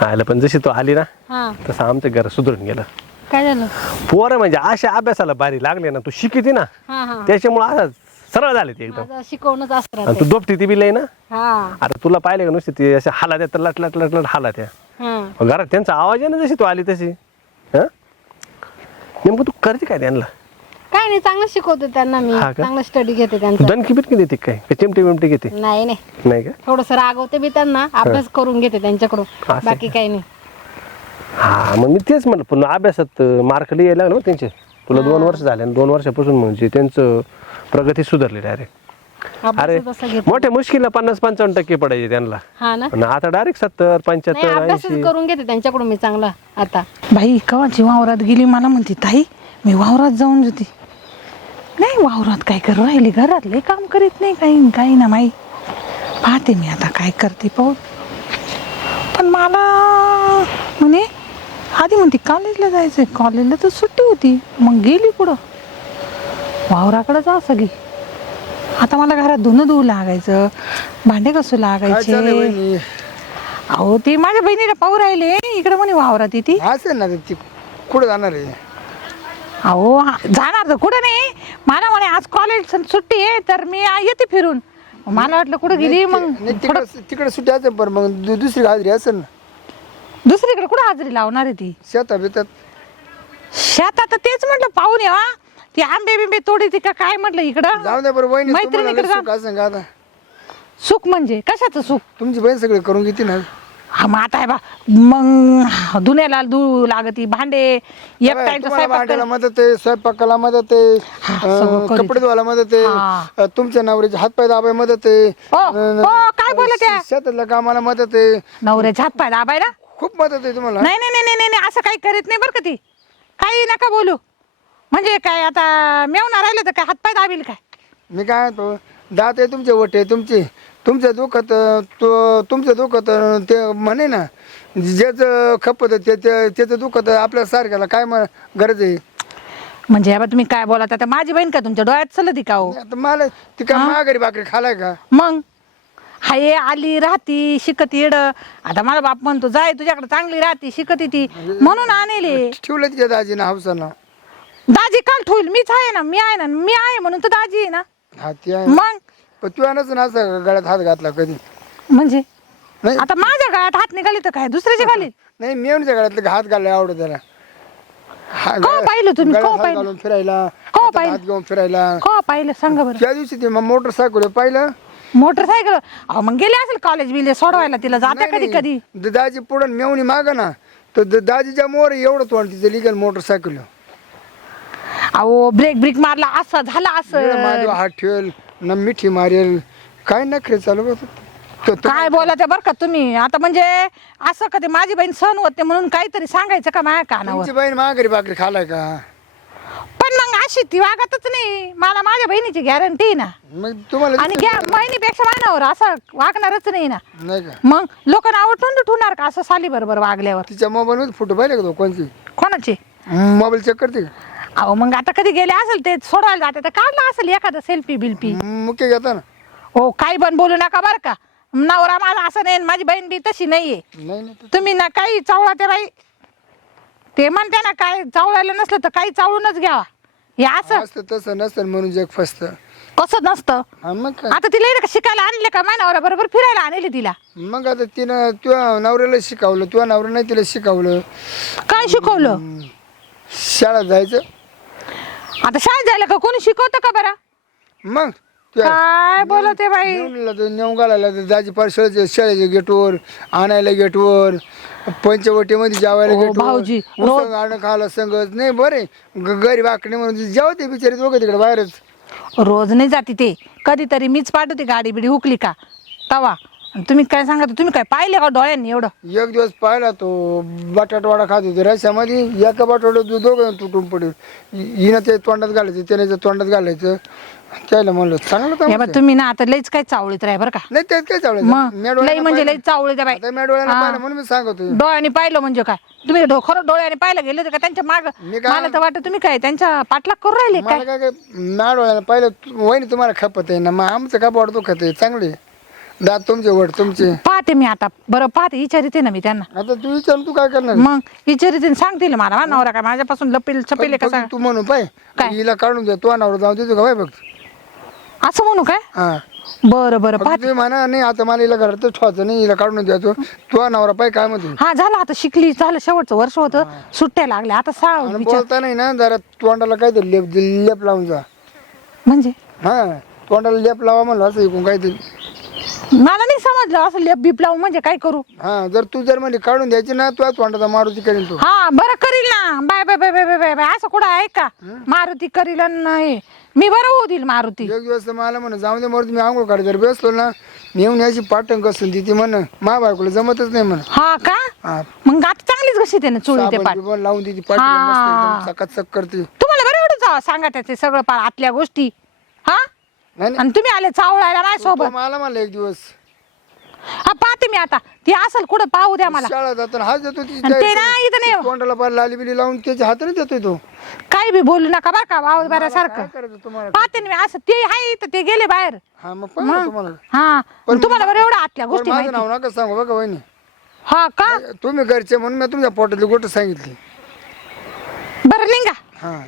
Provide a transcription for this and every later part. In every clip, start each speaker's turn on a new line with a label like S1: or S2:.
S1: आलं पण जशी तू आली ना
S2: हा.
S1: तसं आमचं घर सुधरून गेलं.
S2: काय झालं?
S1: पोरं म्हणजे अशा अभ्यासाला बारी लागले ना तू शिकिती ना
S2: हा हा.
S1: त्याच्यामुळे आता सरळ झाले ते एकदम.
S2: माझं शिकवणच असतं
S1: आणि तू दोपटी ती बी लई ना?
S2: हा.
S1: आता तुला पाहिले का नुसते ते अशा हाला त्या लट लट लट लट हाला त्या
S2: हा.
S1: घरात त्यांचा आवाज आहे ना जशी तू आली तशी हं? नेमकं तू करते काय त्यांना?
S2: काय नाही चांगलं शिकवते त्यांना मी.
S1: हा का?
S2: चांगलं स्टडी घेते त्यांचा.
S1: दणकी बिटकी देते काय का चिमटी बिमटी घेते?
S2: नाही नाही.
S1: नाही का?
S2: थोडस रागवते मी त्यांना अभ्यास करून घेते त्यांच्याकडून. बाकी काही नाही.
S1: हा मग मी तेच म्हणलं पण अभ्यासात मार्क यायला लागले ना त्यांचे. तुला दोन वर्ष झाले आणि दोन वर्षापासून म्हणजे त्यांचं प्रगती सुधारली डायरेक्ट अरे
S2: अभ्यास तसा घेते
S1: मोठ्या मुश्किलला पन्नास पंचावन्न टक्के पडायचे त्यांना.
S2: हा ना?
S1: आता डायरेक्ट सत्तर
S2: नाही
S1: पंच्याहत्तर ऐंशी.
S2: करून घेते त्यांच्याकडून मी चांगला आता.
S3: बाई कवाची वावरात गेली मला म्हणते ताई मी वावरात जाऊन होती. नाही वावरात काय करू राहिली? घरातले काम करीत नाही काही काही ना माई. पाहते मी आता काय करते पाहू पण मला म्हणे आधी म्हणते कॉलेजला जायचंय. कॉलेजला तर सुट्टी होती. मग गेली कुठं वावराकडं जा सगळी. आता मला घरात धुणं धुवू लागायचं. भांडे कसू लागायचे? अहो ते माझ्या बहिणीला पाहू राहिले. इकडे म्हणे वावरात येते.
S4: असेल ना ती. कुठं जाणार आहे?
S3: अहो हा- जाणार तर कुठं नाही. मला म्हणे आज कॉलेज सुट्टी आहे तर मी येते फिरून. मला वाटलं कुठं गेली मग.
S4: नाही,
S3: थोडं
S4: तिकडं तिकडे सुट्टी असेल पण मग दु- दुसरी हाजरी असेल ना.
S3: दुसरीकडे कुठं हाजरी लावणार आहे ती?
S4: शेता बितात.
S3: शेतात तर तेच म्हटलं पाहून या. ती आंबे बिंबे तोडी ती का काय म्हटलं इकडं?
S4: जाऊ दे बरं वहिनी तुम्हाला
S3: मैत्रिणीकडे
S4: लय
S3: जा.
S4: सुख असेल का आता?
S3: सुख म्हणजे? कशाचं सुख?
S4: तुमची बहीण सगळे करून घेते ना.
S3: मग आता आहे बा मग धुण्याला धुऊ लागती भांडे एक टाइमचा
S4: तुम्हाला
S3: स्वयंपाक
S4: भांड्याला
S3: कर-
S4: मदत आहे स्वयंपाकाला मदत आहे
S3: हा, सगळं
S4: अं,
S3: करीत.
S4: कपडे धुवायला मदत आहे
S3: हा.
S4: अं, तुमच्या नवऱ्याचे हातपाय दाबाय मदत आहे. अं,
S3: ओ, काय बोलत आहे?
S4: शेतातल्या कामाला मदत आहे.
S3: नवऱ्याच्या हात पाय दाबायला?
S4: खूप मदत आहे तुम्हाला.
S3: नाही नाही नाही नाही नाही, नाही असं काही करीत नाही बरं का ती. काही नका बोलू. म्हणजे काय आता मेवणार राहिलं तर काय हातपाय दाबील काय?
S4: मी काय म्हणतो दात आहे तुमचे वटे तुमचे. तुमच्या दुखत तो तुमच्या दुखत ते म्हणे ना ज्याचं खपत ते ते- त्याचं दुखत आपल्या सारख्याला काय म- गरज आहे?
S3: म्हणजे आता तुम्ही काय बोला आता माझी बहीण का तुमच्या डोळ्यात चलती का हो?
S4: आता मला ती काय माघारी भाकरी खालाय का?
S3: मग? हाय आली राहती शिकती येड. आता मला बाप म्हणतो जाय तुझ्याकडे चांगली राहती शिकती ती म्हणून आणले.
S4: ठेवलं तिच्या दाजीनं हौसानं
S3: दाजी काल ठेवल मीच आहे ना मी आहे ना मी आहे म्हणून तर दाजी आहे ना.
S4: हा ती आहे.
S3: मग?
S4: पण तू आणच ना असं गळ्यात हात घातला कधी?
S3: म्हणजे?
S4: नाही.
S3: आता माझ्या गळ्यात हात निघाली तर काय? दुसऱ्याच्या घालील
S4: नाही मेवणीच्या गळ्यातलं हात घालायला आवडत त्याला हा, गळ्यात-
S3: पाहिलं तुम्ही? का
S4: गळ्यात हात
S3: पाहिलं?
S4: घालून फिरायला
S3: का
S4: हातात
S3: पाहिलं?
S4: हात घेऊन फिरायला.
S3: को पाहिलं? सांगा बरं.
S4: त्या दिवशी ते मोटरसायकल पाहिलं?
S3: मोटरसायकल? अहो मग गेले असेल कॉलेज बिले सोडवायला तिला जाते
S4: नाही,
S3: कधी
S4: नाही.
S3: कधी?
S4: द- दाजी पुढं मेवणी माग ना तर द- दाजीच्या मोर एवढं तोंड तिचं लिगल मोटरसायकल
S3: अहो ब्रेक ब्रेक मारला असं झालं असं.
S4: हात ठेवेल. न मिठी मारेल. काय नखरे चालू तो-
S3: काय बोला ते बरं का तुम्ही? आता म्हणजे असं कधी माझी बहीण सण होते म्हणून काहीतरी सांगायचं का माझ्या कानावर?
S4: तुमची बहीण माघारी भाकरी खालाय का?
S3: पण मग अशी ती वागतच नाही. मला माझ्या बहिणीची गॅरंटी ना.
S4: मग तुम्हाला
S3: आणि घ्या बहिणीपेक्षा मानावर असं वागणारच नाही ना.
S4: नाही का?
S3: मग लोक टुंड ठेवणार का असं साली बरोबर वागल्यावर?
S4: तिच्या मोबाईल मध्ये फोटो पाहिले का तो? कोणची
S3: कोणाची?
S4: मोबाईल चेक करते का?
S3: अहो मग आता कधी गेले असेल ते सोडवायला जाते तर काढला असेल एखादं सेल्फी बिल्फी
S4: मुख्य घेता ना.
S3: हो काही पण बोलू नका बरं का. नवरा माझा असं नाही आणि माझी बहीण बी तशी नाहीये.
S4: नाही नाही
S3: तुम्ही ना काही चावळा ते बाई ते म्हणते ना काय चावळायला नसलं तर काही चावळूनच घ्यावा. हे असं.
S4: असतं तसं नसतं म्हणून जग फसत.
S3: कसं नसतं.
S4: मग काय?
S3: आता तिला इकडे शिकायला आणले का? माझ्या बरोबर फिरायला आणले तिला.
S4: मग आता तिनं तुझ्या नवऱ्याला शिकवलं तुझ्या नवऱ्या नाही तिला शिकवलं.
S3: काय शिकवलं?
S4: शाळेत जायचं.
S3: आता शाळेत जायला का? कोणी शिकवतं का बरं?
S4: मग?
S3: काय बोलते बाई?
S4: नेऊन घालायला दाजी पार्शाळ्याच्या शाळेच्या गेटवर आणायला गेटवर पंचवटीमध्ये जेवायला
S3: ओ,
S4: गेटवर.
S3: भाऊजी,
S4: गाणं खायला संगत नाही बरे. ग- गरीब आकडे म्हणून जेव्हा ते बिचारे दोघं तिकडे बाहेरच.
S3: रोज नाही जाते ते. कधीतरी मीच पाठवते गाडी बिडी हुकली का? तवा. तुम्ही काय सांगत तुम्ही काय पाहिले का डोळ्यांनी एवढं?
S4: एक दिवस पाहिला तो बटाटवाडा खात होते रश्यामध्ये एका बटाट्यात दोघं तुटून पडेल. हिनं ते तोंडात घालायचं त्याने ते तोंडात घालायचं. त्याला म्हणलं चांगलं
S3: या
S4: काम
S3: बा तुम्ही ना आता लईच काय चावळीत राह बरं का.
S4: नाही त्यात काय चावलं
S3: मग लई म्हणजे लई चावळी त्या बाई. हा.
S4: पाहिलं म्हणून मी सांगतो
S3: डोळ्याने पाहिलं म्हणजे काय? तुम्ही डो- खरं डोळ्याने पाहिलं गेले होते का? त्यांच्या माग
S4: मी काय-
S3: मला तर वाटतं तुम्ही काय त्यांच्या पाठलाग करू राहिले काय?
S4: मला काय पाहिलं वहिनी तुम्हाला खपत आहे ना मग आमचं का पोट दुखत आहे चांगले दात तुमचे वट तुमचे.
S3: पाहते मी आता. बरं पाहते विचारिते ना मी त्यांना.
S4: आता तू विचार तू काय करणार?
S3: मग विचारिते आणि सांगतील मला नवरा काय माझ्यापासून लपेल छपेल
S4: फक्त
S3: कसा
S4: तू म्हणून पाय.
S3: काय?
S4: हिला काढून दे तू अनावर जाऊ देतो का बाय फक्त.
S3: असं म्हणू काय?
S4: हा.
S3: बरं बरं
S4: फक्त
S3: पाहते.
S4: तुम्ही म्हणा नाही आता मला हिला घरातच ठेवायचं नाही हिला काढून द्यायचो तू. अनावरा पाय काय म्हणते?
S3: हा झालं आता शिकली झालं शेवटचं वर्ष होतं. सुट्ट्या लागल्या आता सा
S4: आणि
S3: विचार.
S4: बोलता नाही ना जरा तोंडाला काहीतरी लेप लेप लावून जा.
S3: म्हणजे?
S4: हा तोंडाला लेप लावा म्हणलं असं ऐकून काहीतरी.
S3: मला नाही समजलं असं लेप बीप लावून म्हणजे काय करू?
S4: हा जर तू जर म्हणजे काढून द्यायची ना तुझ्या तोंडाचा मारुती करीन तू.
S3: हा बरं करील ना. Bye bye bye bye bye bye bye. असं कुठं आहे का? मारुती करील नाही मी बरं होऊ देईल मारुती.
S4: एक दिवस तर मला म्हण जाऊ दे मरून मी आंघोळ काढ जर बसलो ना मी येऊन याची पाटण कसून ती म्हण. मा बायकोला जमतच नाही म्हण.
S3: हा का?
S4: हा.
S3: मग आता चांगलीच कशी त्याने चोळी ते
S4: साबण
S3: पाठ
S4: बिबण लावून ती पाठी
S3: हा.
S4: मस्त चकाचक करते.
S3: तुम्हाला बरं जावं सांगा त्याचे सगळं पार आतल्या गोष्टी? हा?
S4: नाही
S3: आणि तुम्ही आले चावळायला माझ्यासोबत.
S4: मला म्हणलं एक दिवस.
S3: हा पाहते मी आता. ती असेल कुठं पाहू द्या मला.
S4: शाळा जाताना हात देतो ती
S3: आणि ते ना इथं नाही.
S4: तोंडाला पार लाली बिली लावून त्याच्या हाताने देतोय तो.
S3: काही बी बोलू नका बरं का वाव बऱ्यासारखं
S4: काय करायचं तुम्हाला?
S3: पाहते ना मी असं ते आहे इथं ते गेले बाहेर.
S4: हा मग तुम्हाला.
S3: हा
S4: पण
S3: तुम्हाला बरं एवढं आतल्या
S4: पण
S3: गोष्टी
S4: माझं
S3: माहिती.
S4: नाव नका सांगू बघा वहिनी.
S3: हा का?
S4: तुम्ही घरचे म्हणून मी तुमच्या पोटातली गोष्ट सांगितली.
S3: बरं निघा.
S4: हा.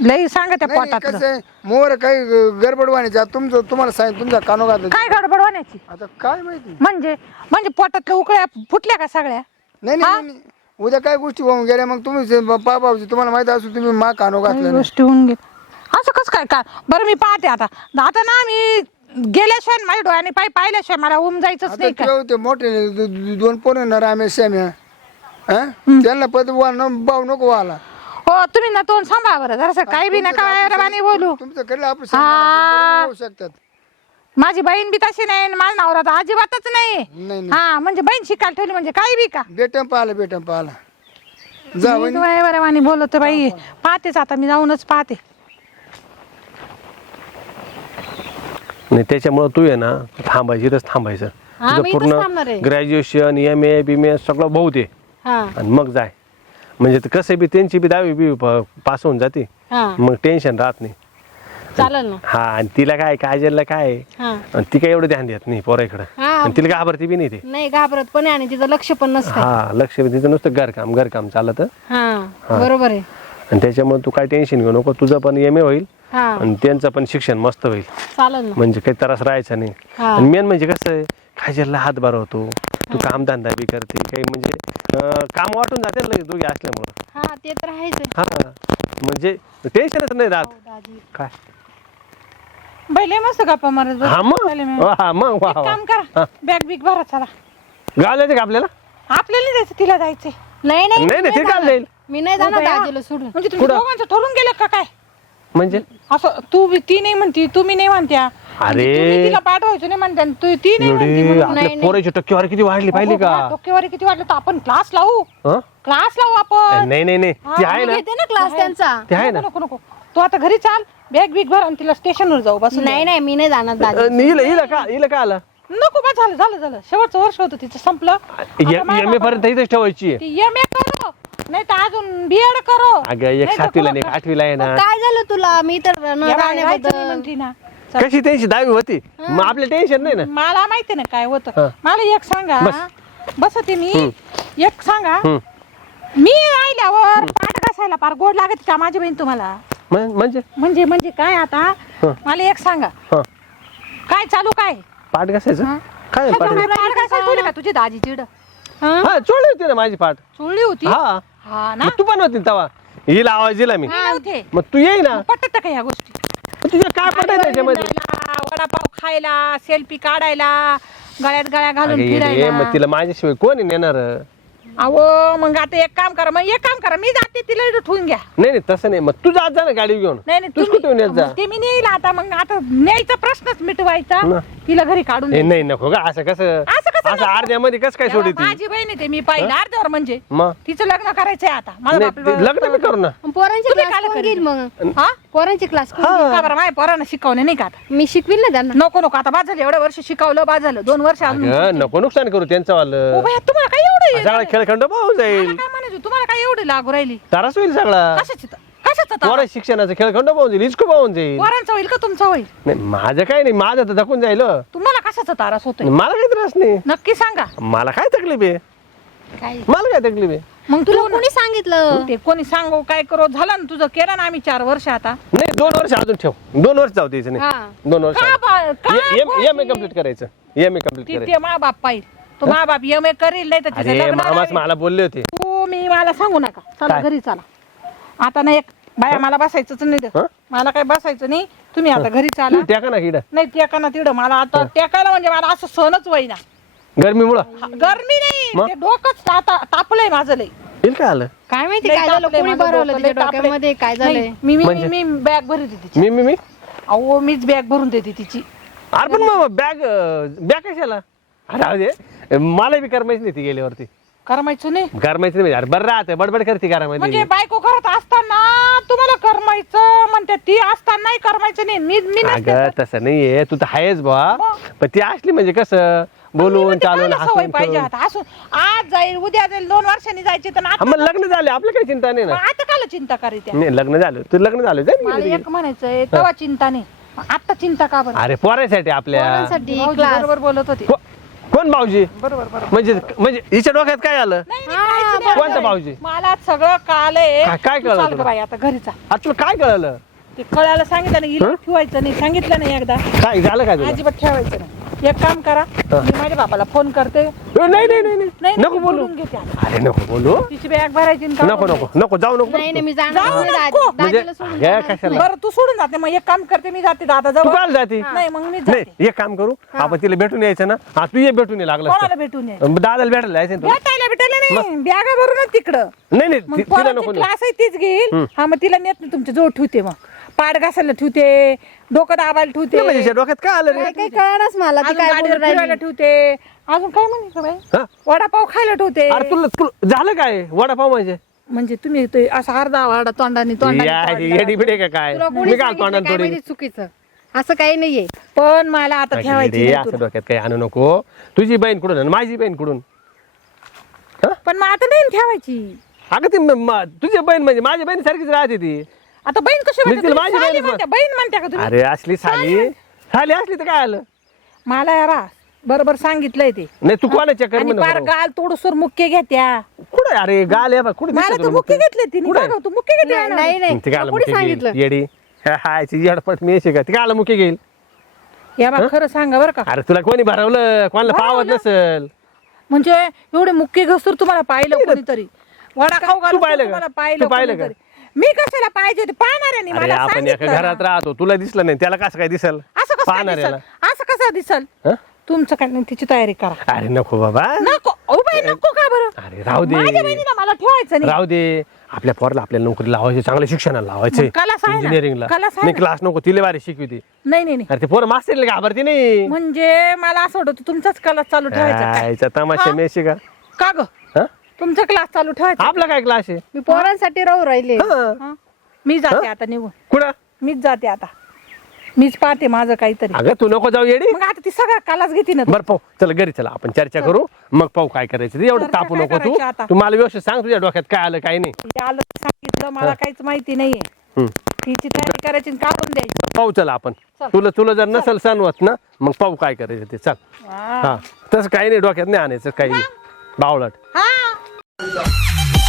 S3: लई सांगा त्या
S4: नाही,
S3: पोटात
S4: कसं आहे मोर काही गडबड तुमचं तुम्हाला सांगितलं तुमच्या कानो घातलं
S3: काय गडबड होण्याची
S4: आता काय माहिती?
S3: म्हणजे म्हणजे पोटातल्या उकळ्या फुटल्या का सगळ्या?
S4: नाही नाही. उद्या काय गोष्टी होऊन गेल्या मग तुम्ही पापावची तुम्हाला माहिती असू तुम्ही मा कानो घातलं नाही.
S3: गोष्टी होऊन गेल्या. असं कसं काय का बरं मी पाहते आता. आता ना मी गेल्याशिवाय माझ्या डोळ्याने पाय पाहिल्याशिवाय मला उम जायचंच
S4: आता
S3: नाही
S4: तुला ते मोठे दो- दो- दोन पोरं ना रामेश श्याम्या. हा? त्यांना पद वा न भाऊ नको व्हायला.
S3: हो तुम्ही ना तोंड सांभाळा बरं. जरासं काही बी नका वायरवानी बोलू.
S4: तुमचं आपण शकतात.
S3: माझी बहीण बी तशी नाही आणि माझा नवरा तर अजिबातच नाही.
S4: नाही नाही.
S3: हा म्हणजे बहीण शिकायला ठेवली म्हणजे काही बी का?
S4: बेटम पाहिलं बेटम पाहिलं जा वहिनी.
S3: वायरवानी बोलत बाई. पाहतेच आता मी जाऊनच पाहते.
S1: नाही त्याच्यामुळं तू आहे ना थांबायची इथंच थांबायचं.
S2: हा,
S1: तुझं
S2: मी इथंच थांबणार आहे.
S1: ग्रॅज्युएशन एम ए बी ए सगळं बहुत आहे.
S2: हा.
S1: आणि मग जाय. म्हणजे ते कसं बी त्यांची बी दहावी बी पास होऊन जाते.
S2: हा.
S1: मग टेन्शन राहत नाही.
S2: चालेल ना.
S1: हा आणि तिला काय काजलला काय आहे?
S2: हा.
S1: आणि ती काय एवढं ध्यान देत नाही पोराकडं
S2: हा.
S1: आणि तिला घाबरती बी नाही ते.
S2: नाही घाबरत पण आहे आणि तिचं लक्ष पण नसतं.
S1: हा लक्ष तिचं नुसतं घरकाम घरकाम चालत.
S2: हा बरोबर आहे.
S1: आणि त्याच्यामुळे तू काय टेन्शन घेऊ नको तुझं पण एम ए होईल.
S2: हा.
S1: आणि त्यांचं पण शिक्षण मस्त होईल.
S2: चालेल ना.
S1: म्हणजे काही त्रास राहायचा नाही.
S2: हा.
S1: आणि मेन म्हणजे कसं आहे काजलला हातभार होतो. तू कामधंदा बी करते काही म्हणजे अं, काम वाटून जाते ना लगेच दोघे असल्यामुळं.
S2: हा ते तर आहेच. आहे.
S1: हा म्हणजे टेन्शनच नाही राहत.
S2: दाजी.
S1: काय?
S3: बैले मस्त गप्पा मारत बस.
S1: हा मग. हा मग वा
S3: एक
S1: वा.
S3: काम करा बॅग बिग भरा चला.
S1: गाव जायचं का आपल्याला?
S3: आपल्याला नाही जायचं तिला जायचंय.
S2: नाही नाही
S1: नाही, नाही, ते
S2: जाणार.
S1: काय जाईल?
S2: मी नाही जाणार
S3: हो.
S2: दाजीला सोडून.
S3: म्हणजे तुम्ही
S1: कुठं?
S3: दोघांचं ठरून गेलं का काय?
S1: म्हणजे?
S3: असं तू बी- ती नाही म्हणती तुम्ही नाही म्हणत्या.
S1: अरे.
S3: तिला पाठवायचं नाही म्हणत्या आणि तू ती नाही म्हणती
S1: एवढी
S3: म्हणून.
S1: आपल्या
S2: नाही.
S1: पोराची टक्केवारी किती वाढली पाहिली
S3: बा,
S1: का?
S3: टोकेवारी किती वाटलं तर आपण क्लास लावू.
S1: हं?
S3: क्लास लावू आपण.
S1: नाही नाही नाही. ती आहे ना?
S2: घेते ना क्लास त्यांचा.
S1: ते आहे ना?
S3: नको नको नको. तू आता घरी चाल बॅग बिग भर आणि तिला स्टेशनवर जाऊ बस
S2: नाही नाही मी नाही जाणार दाजी
S1: अं, हिला हिला का हिला का आला?
S3: नको बा झालं झालं झालं. शेवटचं वर्ष होतं तिचं संपलं.
S1: एम ए पर्यंत इथेच ठेवायची
S3: ती एम ए करो. नाही तर अजून बीएड करो.
S1: अगं एक
S3: नाही
S1: सातवीला नाही एक आठवीला आहे ना.
S2: काय झालं तुला? मी तर न
S3: नाही
S2: राहण्याबद्दल
S3: म्हणती ना.
S1: कशी त्यांची दहावी होती? मग आपलं टेन्शन नाही ना?
S3: मला माहिती ना काय
S1: हा.
S3: होतं मला एक सांगा. बसते मी. एक सांगा.
S1: हम्म.
S3: मी राहिल्यावर पाठ घासायला फार गोड लागत का माझी बहीण तुम्हाला?
S1: म्हण- म्हणजे?
S3: म्हणजे म्हणजे काय आता?
S1: हं.
S3: मला एक सांगा.
S1: हं.
S3: काय चालू काय?
S1: पाठ घासायचं? काय पाठ
S3: घासायला का तुझी दाजी चिड?
S1: हा? चोळली होती ना माझी पाठ.
S3: चोळली होती?
S1: हा.
S3: हा ना?
S1: मग तू पण होती तवा हिला आवाज दिला मी.
S3: मी नव्हते
S1: मग तू येई ना.
S3: पटत का ह्या गोष्टी?
S1: तुझ्या काय पटायचं त्याच्यामध्ये?
S3: खायला, वडापाव खायला सेल्फी काढायला गळ्यात गळ्या घालून
S1: अगं ये रे,
S3: फिरायला.
S1: मग तिला माझ्याशिवाय कोणी नेणार?
S3: अहो मग आता एक काम करा मग एक काम करा मी जाते तिला ठेवून घ्या.
S1: नाही नाही तसं नाही. मग तू जात जा ना गाडी घेऊन.
S3: नाही नाही
S1: तू स्कूटी येत जा?
S3: मग ते मी नेईल आता मग आता न्यायचा प्रश्नच मिटवायचा.
S1: ना.
S3: तिला घरी काढून
S1: ए. नाही नको का असं कसं
S3: असं कसं
S1: असं अर्ध्यामध्ये कसं काय
S3: तेव्हा
S1: सोडी ती
S3: माझी बहीण ते मी पाहिलं अर्ध्यावर म्हणजे.
S1: मग?
S3: तिचं लग्न करायचंय आता.
S1: नाही, ते लग्न बी करू ना.
S2: पोरांची
S3: तुम्ही
S2: क्लास कोण? घेईल मग.
S3: हा?
S2: पोरांची क्लास कोण.
S3: का बरं? माझ्या पोरांना शिकवणे नाही का आता?
S2: मी शिकविल ना त्यांना.
S3: नको नको. आता बाद झालं एवढं वर्ष शिकवलं बाद झालं. दोन वर्ष अजून
S1: अगं नको नुकसान करू त्यांचं वालं
S3: तुम्हाला काय एवढं?
S1: सगळा खेळखंड पाहून जाईल.
S3: मला काय म्हणायचं? तुम्हाला काय एवढं लागू राहिली?
S1: तारास होईल सगळा.
S3: कशाच कशाच
S1: पोरा शिक्षणाचं खेळखंड पाहून जाईल इचकू पाहून जाईल.
S3: पोरांचा होईल का तुमचा होईल?
S1: नाही माझं काय नाही माझं तर धकून जाईल हो.
S3: तुम्हाला कशाचा तारास होतोय?
S1: मला काही त्रास नाही.
S3: नक्की सांगा.
S1: मला काय तकलीफ आहे?
S2: काय?
S1: मला काय तकलीफ आहे?
S3: मग
S2: तुला
S3: तू
S2: कोणी सांगितलं?
S3: ते कोणी सांगू काय करो? झालं ना तुझं केलं ना आम्ही चार वर्ष आता.
S1: नाही दोन वर्ष अजून ठेव. दोन वर्ष जाऊ द्यायचं
S2: हा.
S1: नाही दोन वर्ष
S3: का बा- का
S1: एम ए कंप्लीट करायचं. एम ए कंप्लीट
S3: ती
S1: करायचं.
S3: ते मा बाप पाहिजे तो मा बाप एम ए करील नाही तर तिचं
S1: अरे
S3: लग्न
S1: मामाच
S3: लावेल.
S1: मला बोलले होते.
S3: तू मी मला सांगू नका. चला
S1: काय?
S3: घरी चला. आता ना एक बाया मला बसायचंच नाही
S1: हं?
S3: मला काही बसायचं नाही. तुम्ही आता घरी चाला.
S1: त्या का ना किडा
S3: नाही टेका ना तिकडं. मला आता टेकायला म्हणजे मला असं सहनच होईना.
S1: गरमीमुळं?
S3: गरमी नाही.
S1: मग?
S3: ते डोकंच आता तापलंय माझं लय
S1: येईल काय आलं?
S2: काय माहिती
S3: लय
S2: काय झालं?
S3: तापलंय
S2: कोणी
S3: माझं
S2: भरवलं
S3: डोकं, लय
S2: तिच्या
S3: तापलंय.
S2: डोक्यामध्ये? काय झालंय?
S3: नाही, मी मी
S1: म्हणजे?
S3: मी बॅग भरते तिची.
S1: मी मी मी?
S3: अहो मीच बॅग भरून देते तिची.
S1: अरे पण मग बॅग बॅग कशाला? अरे राहू दे. मला बी करमायची नाही ती गेल्यावरती.
S3: करमायचं नाही?
S1: गरमायची नाही अरे बरं राहते बडबड करते
S3: म्हणजे
S1: घरामध्ये
S3: बायको करत असताना तुम्हाला करमायचं म्हणते ती असतानाही करमायचं नाही. मी मी नसते
S1: अगं. तसं नाहीये तू तर आहेस बा
S3: मग?
S1: पण ती असली म्हणजे कसं? बोलून चालून
S3: कायला सवय
S1: हसून
S3: पाहिजे. आता. असून आज जाईल उद्या जाईल दोन वर्षांनी जायचे तर
S1: हा,
S3: आता
S1: मग लग्न झाले आपलं काही चिंता नाही ना?
S3: आता काला चिंता करीत्या?
S1: नाही लग्न झालं. तू लग्न झालं जाईल
S3: मला
S1: गेली.
S3: एक म्हणायचंय तेव्हा चिंता नाही. मग आता चिंता का बरं?
S1: अरे पोरासाठी आपल्या.
S2: पोरांसाठी
S3: भाऊजी
S2: क्लास
S3: बरोबर बोलत होते.
S1: कोण भाऊजी?
S3: बरोबर बरोबर.
S1: म्हणजे म्हणजे हिच्या डोक्यात काय आलं?
S3: नाही, नाही, काहीच नाही
S1: कोणता. भाऊजी?
S3: मला सगळं कळालंय.
S1: काय- काय
S3: तू
S1: कळलं
S3: चाल
S1: तुला?
S3: गं बाई आता घरीचा
S1: आता तुला काय कळलं?
S3: ते कळायला सांगितलं नाही ठेवायचं नाही सांगितलं नाही एकदा.
S1: काय झालं काय तुला?
S3: अजिबात ठेवायचं नाही. एक काम करा मी माझ्या बाबाला फोन करते.
S1: ए, नाही नाही नाही नाही.
S3: नाही
S1: नको
S3: मी
S1: बोलू.
S3: बोलून घेते आता.
S1: अरे नको बोलू.
S3: तिची बॅग भरायची आणि
S1: नको
S3: काढून
S1: नको नको जाऊ नको.
S2: नाही नाही मी जाणार
S3: जाऊ
S2: नाही,
S3: नको.
S2: दादी-
S1: म्हणजे
S2: दादीला सोडून
S1: अगं,
S2: जाणार
S1: कशाला?
S3: बरं तू सोडून जाते. मग एक काम करते मी जाते दादा
S1: तू
S3: जवळ.
S1: काल जाते?
S3: नाही मग मी जाते.
S1: नाही एक काम करू. आपण तिला भेटून यायचं ना? हा तू ये भेटून ये लागलं
S3: कोणाला भेटून ये
S1: दादाला भेटायला जायचं ना
S3: भेटायला भेटायला नाही. बॅगा भरूनच तिकडं.
S1: नाही नाही
S3: मग
S1: ति- तिला
S3: पोरांची
S1: नको नेऊ.
S3: क्लास आहे तीच घेईल. हा मग तिला नेत नाही तुमच्या जवळ ठेवते मग. पाड घासायला ठेवते डोकं दाबायला ठेवते.
S1: म्हणजे हिच्या डोक्यात काय आलं रे?
S2: काय काही कळणारच मला ती
S3: अजून
S2: काय
S3: गाडीवर
S2: बोलून
S3: फिरायला
S2: राहिली
S3: ठेवते. अजून काय म्हणे बाई
S1: हा?
S3: वडापाव खायला ठेवते.
S1: अरे तुला तुला झालं काय? वडापाव म्हणजे?
S3: म्हणजे तुम्ही ते असं अर्धा वाडा तोंडाने
S1: या, येडी बिडी का काय?
S2: तुला कोणी
S1: मी काय
S2: सांगितलं
S1: तोंडात
S2: काय
S1: थोडी
S2: माहिती चुकीचं? असं काही नाहीये.
S3: पण मला आता ठेवायची नाही
S1: असं
S3: तुला.
S1: डोक्यात काही आणू नको. तुझी बहीण कुठून आणि माझी बहीण कुठून?
S3: पण मग आता नाही ठेवायची.
S1: अगं ती म- म- तुझी बहीण म्हणजे माझी बहीण सारखीच राहते ती.
S3: आता बहीण कशी
S1: मी
S3: म्हणते?
S1: तिला
S3: तुम्ही?
S1: माझी
S3: साली
S1: बहीणच
S3: म्हणत्या, बहीण म्हणत्या का तुम्ही?
S1: अरे असली साली. साली असली तर काय आलं?
S3: मला या बा बरोबर सांगितलंय ते.
S1: नाही तू कोणाच्या कर
S3: आणि पार गाल तोडसोर मुक्के घेत्या.
S1: कुठे? अरे गाल आहे बा कुठे
S3: मला तू मुक्के घेतले तिने.
S1: कुठे?
S3: तू मुक्के घेतले
S2: नाही नाही,
S1: ती
S2: कोणी सांगितलं?
S1: येडी. हायची येडपट मी अशी का? ती काय मुके घेईल.
S3: या बा खरं सांगा बरं का.
S1: अरे तुला कोणी भरवलं? कोणाला पावत नसल.
S3: म्हणजे एवढे मुक्के घसर तुम्हाला पाहिलं कोणीतरी. वडा खाऊ घालून
S1: पाहिलं का?
S3: तुम्हाला
S1: तू
S3: पाहिलं
S1: पाहिलं का?
S3: कोणीतरी. मी कशाला पाहिजे ते पाहणाऱ्याने
S1: अरे
S3: मला
S1: आपण एका
S3: सांगितलं.
S1: घरात
S3: ना.
S1: राहतो. तुला दिसलं नाही. त्याला कसं काय दिसल?
S3: असं कसं काय
S1: पाहणाऱ्याला.
S3: दिसल? असं कसं दिसल?
S1: हं?
S3: तुमचं काय नाही तिची तयारी करा.
S1: अरे नको बाबा.
S3: नको. ओ बाई नको का बरं?
S1: अरे राहू दे.
S3: माझ्या बहिणीला मला ठेवायचं नाही.
S1: राहू दे. आपल्या पोराला आपल्याला नोकरी लावायची चांगल्या शिक्षणाला लावायचे.
S3: मग आहे ना.
S1: इंजिनिअरिंगला
S3: कलास आहे
S1: नाही
S3: ना.
S1: क्लास नको तिले बारी शिकवते
S3: नाही नाही नाही.
S1: अरे ते पोरं मास्टरला घाबरते नाही.
S3: म्हणजे मला असं वाटत तुमचाच क्लास चालू ठेवायचा. काय?
S1: तमाशा
S3: हा?
S1: मेशी का?
S3: का ग? तुमचा क्लास चालू ठेवायचा.
S1: आपला काय क्लास आहे?
S2: मी पोरांसाठी राहू राहिले.
S1: हं.
S3: हं? मी जाते आता निघून.
S1: कुठं?
S3: मीच जाते आता. मीच पाहते माझं काहीतरी.
S1: अगं तू नको जाऊ येडी.
S3: मग आता ती सगळा कालाच घेते ना तू.
S1: बरं पाहू. चला घरी चला. आपण चर्चा करू. मग पाहू काय करायचं ते. एवढं
S3: चर्चा
S1: तापू
S3: काय
S1: नको तू.
S3: करायची आता?
S1: तू मला व्यवस्थित सांग तुझ्या डोक्यात काय आलं काय नाही.
S3: ते आलं सांगितलं मला काहीच माहिती नाहीये.
S1: हं.
S3: तिची तयारी करायची आणि काढून द्यायची.
S1: पाहू चला आपण.
S3: चल.
S1: तुला तुला जर नसल सण होत ना मग पाहू काय करायचं ते. चल.
S3: हा.
S1: हा. तसं काही नाही डोक्यात नाही आणायचं काही नाही. बावळट.
S3: हा. Thank you.